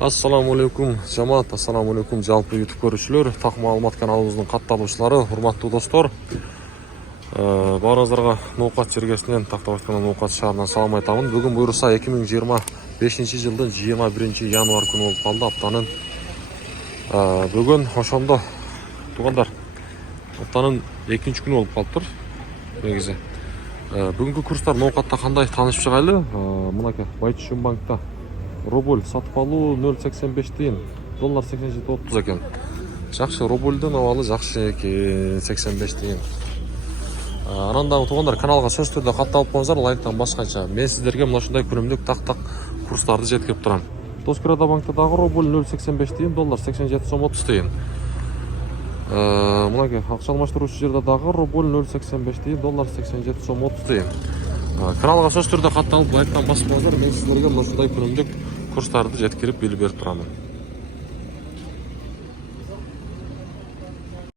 Ассаламу алейкум жамаат, ассаламу алейкум жалпы YouTube көрүүчүлөр, так маалымат каналыбыздын катталуучулары, урматтуу достор. Баарыңыздарга Ноокат жергесинен, тактап айтканда Ноокат шаарынан салам айтамын. Бүгүн буюрса 2025 жылдын 21 январь күнү болуп калды, аптанын. Бүгүн ошондо туугандар, аптанын 2-күнү болуп калыптыр. Негизи бүгүнкү курстар Ноокатта кандай таанышып чыгайлы. Мынакей Байтүшүн банкта рубль сатып алуу 0,85 тыйын, доллар 87.30 экен. Жакшы, рубльдүн абалы жакшы экен, 85 тыйын. Анан дагы туугандар, каналга сөзсүз түрдө катталып коюңуздар, лайктан башкача. Мен сиздерге мына ушундай күнүмдүк так курстарды жеткирип турам. Тоскирада банкта дагы рубль 0,85 тыйын, доллар 87.30 тыйын. Мынакей акча алмаштыруучу жерде дагы рубль 0,85 тыйын, доллар 87.30 тыйын. Каналга сөзсүз түрдө катталып, лайктан басып коюңуздар. Мен сиздерге мына ушундай күнүмдүк курстарды жеткирип билип берип турамын.